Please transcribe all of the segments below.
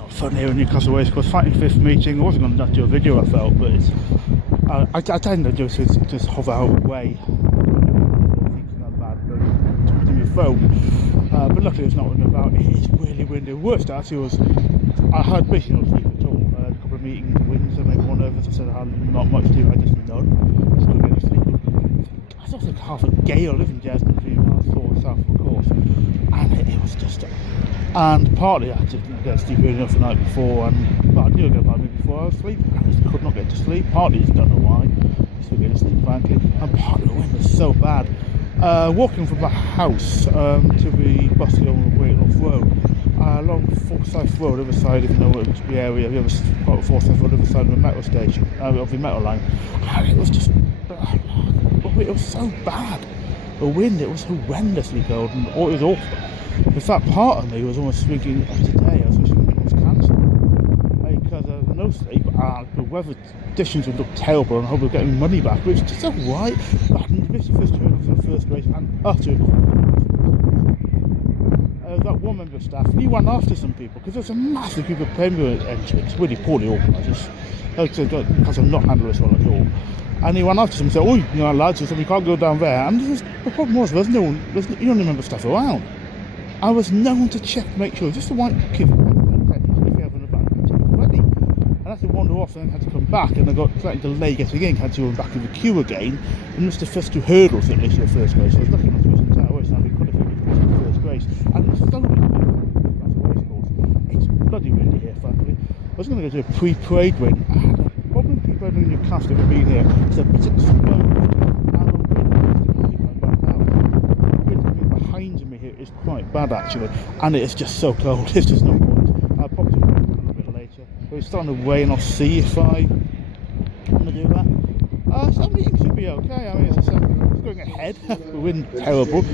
not fun here in Newcastle Racecourse. Fighting fifth meeting. I wasn't going to do a video, I felt, but it's, I tend to just hover out of the way. Thinking I'm bad, but my phone. But luckily it's not what I'm about. It's really windy. Worst actually was I had basically no sleep at all. A couple of meetings, winds, and maybe one over. I said I had not much sleep. I just none. Just couldn't get sleep. I thought it was like half a gale. I live in Jasmine, I thought south of course, and it was just. And partly I just didn't get sleep early enough the night before, but I knew I'd go by me before I was asleep, and I just could not get to sleep. Partly just don't know why. I still get to sleep, frankly, and partly the wind was so bad. Walking from my house to the bus on the way off road, along Forsyth Road, other side, if you know the area, the other part of Forsyth Road, other side of the metro station, of the metro line, and it was just, it was so bad. The wind, it was horrendously cold, and it was awful. In fact, part of me was almost thinking today, I was wishing it was cancelled because I had no sleep, and the weather conditions would look terrible, and I hope we're getting money back, which is just alright. But I missed the first turn for the first race, and utter that one member of staff, and he went after some people because there's a massive group of Premier entrants, really poorly organised, because I'm not handling this well at all. And he went after them and said, "Oh, you know, lads, we can't go down there." And the problem was, there's no one, you don't remember stuff around. I was known to check to make sure just the white kid if you have an advantage already. And I had to wander off and had to come back, and I got slightly delayed getting in, had to go back in the queue again, and missed the first two hurdles at least in the first race. So I was lucky not to miss the entire race, and I could have finished the first race. And it's so windy. It's bloody windy here, frankly. I was going to go to a pre-parade wing, and the problem with pre-parade wing in Newcastle have been here, it's a bit exposed. Behind me here is quite bad actually, and it is just so cold. It's just no point. I'll probably do it a little bit later. But it's starting to rain. I'll see if I want to do that. So meeting should be okay. I mean, as I said, it's going ahead. The wind terrible.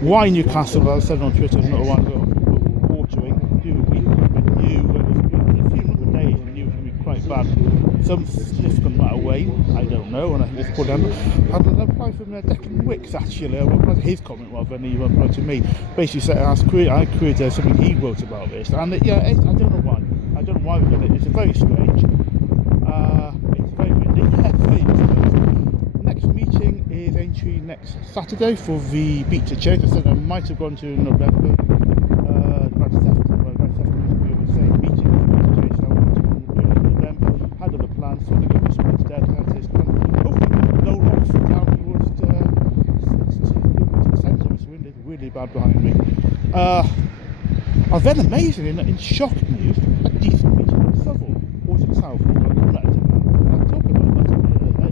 Why Newcastle? As I said on Twitter not a while ago, watering. Do a week. I knew it was a few other days. I knew it was going to be quite bad. Some significant amount of rain, I don't know, and I think it's put down. I'd apply for Declan Wicks actually. I replied to his comment rather than he replied to me. Basically said I created something he wrote about this, and I don't know why. I don't know why we've done it. It's very strange. It's very windy. Next meeting is entry next Saturday for the beach to change. I said I might have gone to November. So I'm going to go this one instead. Hopefully no loss down towards the centre. This wind is really bad behind me. I've then amazingly, in shocking news, a decent meeting in Southall, or is it South? I'm not talking about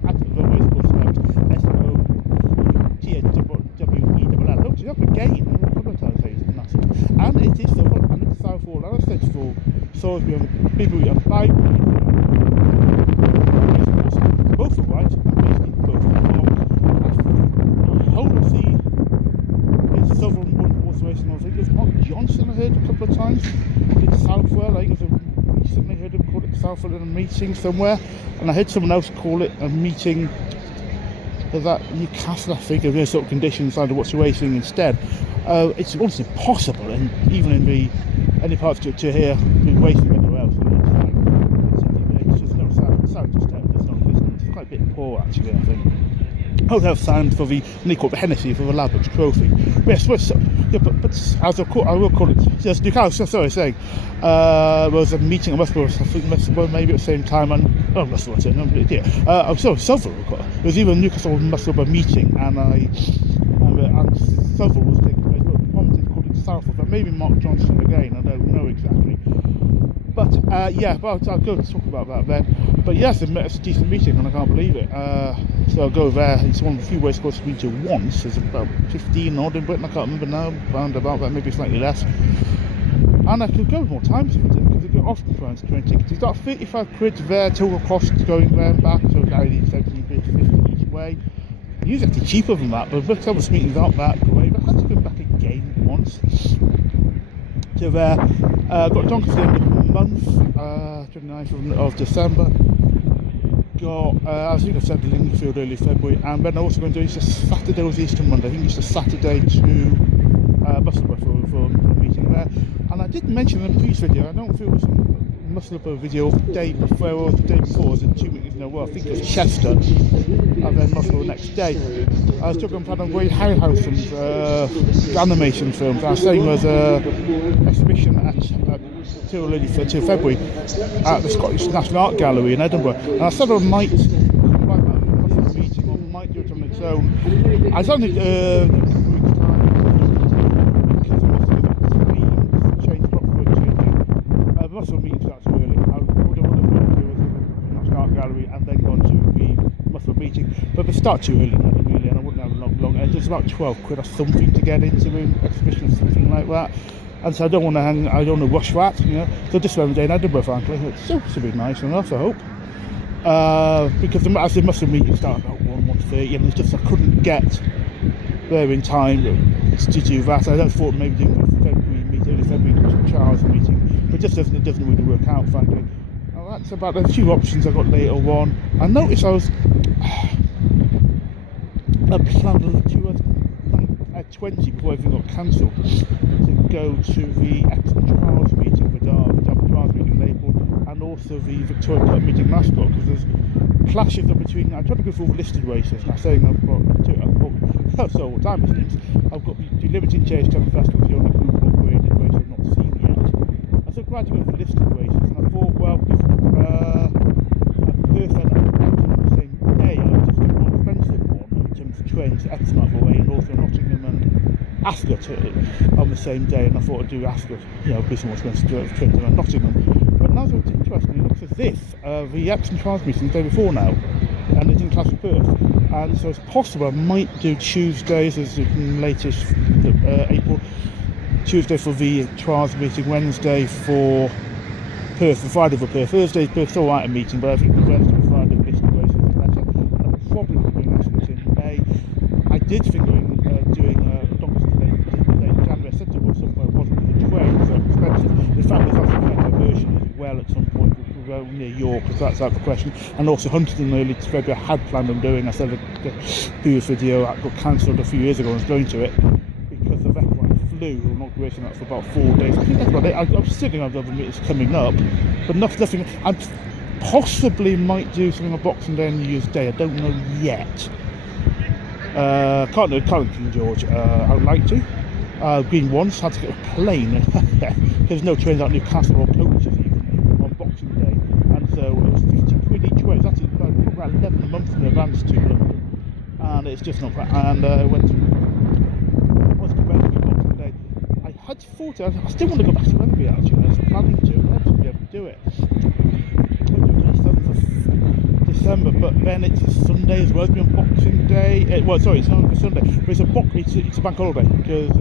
at the racecourse about SOTWELL. I looked it up again a couple of times, and it is Southall, and it's Southall, and I said for Salisbury and Bibury and Bibury. Both are right, and basically both are wrong. I hope to see it's Southern one horse racing. I think it's Mark Johnson I heard a couple of times. It's Southwell, I think recently heard him call it Southwell in a meeting somewhere. And I heard someone else call it a meeting that Newcastle, I think, of those sort of conditions under what's racing instead. It's almost impossible, and even in any parts to hear racing anywhere else. It's just no sound just it's quite a bit poor actually, I think. Hotel sound for the, and they call it the Hennessy for the Ladbrokes Trophy. Yes, but as I will call it, yes, Newcastle, sorry, saying, was a meeting at Westborough, I think maybe at the same time, and, Westborough, I'm sorry, Southall, it was either Newcastle or Westborough meeting, and Southall was taking place, but prompted called it Southall, but maybe Mark Johnson again, I don't know exactly. But I'll go talk about that then. But yes, it's a decent meeting, and I can't believe it. So I'll go there. It's one of the few racecourses I've been to once. There's about 15 odd in Britain, I can't remember now, round about that, maybe slightly less. And I could go more times if I did, because I go often for train tickets. It's about 35 quid there, total costs going there and back, so I need 17 quid, 50 each way. Usually actually cheaper than that, but book service meetings aren't that great. But I had to go back again once. So there, got Doncaster in the month, 29th of December. Got, I think I said the Lingfield early February, and then I'm also going to do Saturday or Easter Monday. I think it's the Saturday to Bustlebar for a meeting there. And I did mention in the previous video, I don't know if it was muscle up a video of the day before or the day before, was in 2 weeks in a row. I think it was Chester, and then muscle the next day. I was talking about Ray Harryhausen's animation films. I was saying there's an exhibition till February at the Scottish National Art Gallery in Edinburgh, and I said I might come back to the meeting or might do it on its own. I don't think muscle meeting starts early. I would have wanted to do a National Art Gallery and then gone to the muscle meeting, but they start too early, really, and I wouldn't have a long. And it's about £12 or something to get into an exhibition or something like that. And so I don't want to rush that, you know. So this one day in Edinburgh, frankly, it's supposed to be nice enough, I hope. Because as the muscle meeting started about 1:30, and it's just I couldn't get there in time to do that. I just thought maybe doing early February Charles meeting, but it doesn't really work out, frankly. Now that's about the few options I got later on. I noticed I planned at 20 before everything got cancelled to go to the Epsom Trials meeting, the Derby Trials meeting in April, and also the Victoria Cup meeting in Ascot, because there's clashes in between. I tried to go through all the listed races, and I'm saying I've got so time names. I've got the Limited Chase Channel Festival, the only group operated race I've not seen yet. I'm so glad to go for the listed races, and I thought, well, Perth and Epsom on the same day, I was just doing more expensive one in terms of trains, Epsom out of the way, and also Nottingham and Ascot on the same day, and I thought I'd do Ascot, you know, because more expensive trains than Nottingham. But now it's interesting, it looks as if the Epsom Trials meeting the day before now, and it's in Clash of Perth, and so it's possible I might do Tuesdays as the latest April, Tuesday for the Trials meeting, Wednesday for Perth, and Friday for Perth. Thursday Perth's alright a meeting, but I think the Wednesday and Friday listed races is better, and I'll probably be doing Ascot in May. I did think doing January. I said to myself, somewhere it wasn't because the trains are expensive. In fact, there's also a diversion as well at some point. We'll go near York, because that's out of the question. And also Huntingdon early February I had planned on doing. I said the previous video I got cancelled a few years ago. I was going to it because of equine flu. We're not racing that for about 4 days. I think that's about it. I'm sitting on the other meetings coming up, but nothing. I possibly might do something on Boxing Day and New Year's Day. I don't know yet. Can't do King George. I would like to. Green once had to get a plane. There's no trains out Newcastle or coaches even on Boxing Day, and so it was £50 each way. That's probably about 11 a month in advance to London, and it's just not. And I went to Boxing Day. I had thought I still want to go back to Wembley actually. I was planning to. I had to be able to do it. December, but then it's a Sunday as well. It's been on Boxing Day. It's not a Sunday, but it's a bank holiday, because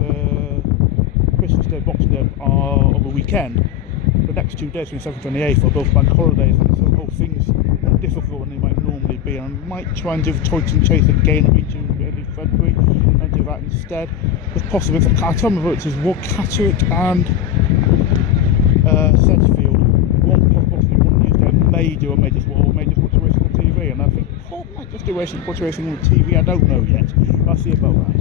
Christmas Day, Boxing Day are on the weekend. The next 2 days, 27th and 28th, are both bank holidays, and so the whole thing's more difficult than they might normally be. And I might try and do the Toyton Chase again in early February and do that instead. It's possible. I can't remember if it's Catterick and Sedgefield. May just watch racing on TV, and I think I might just do watch racing on TV. I don't know yet. I'll see about that.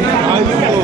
I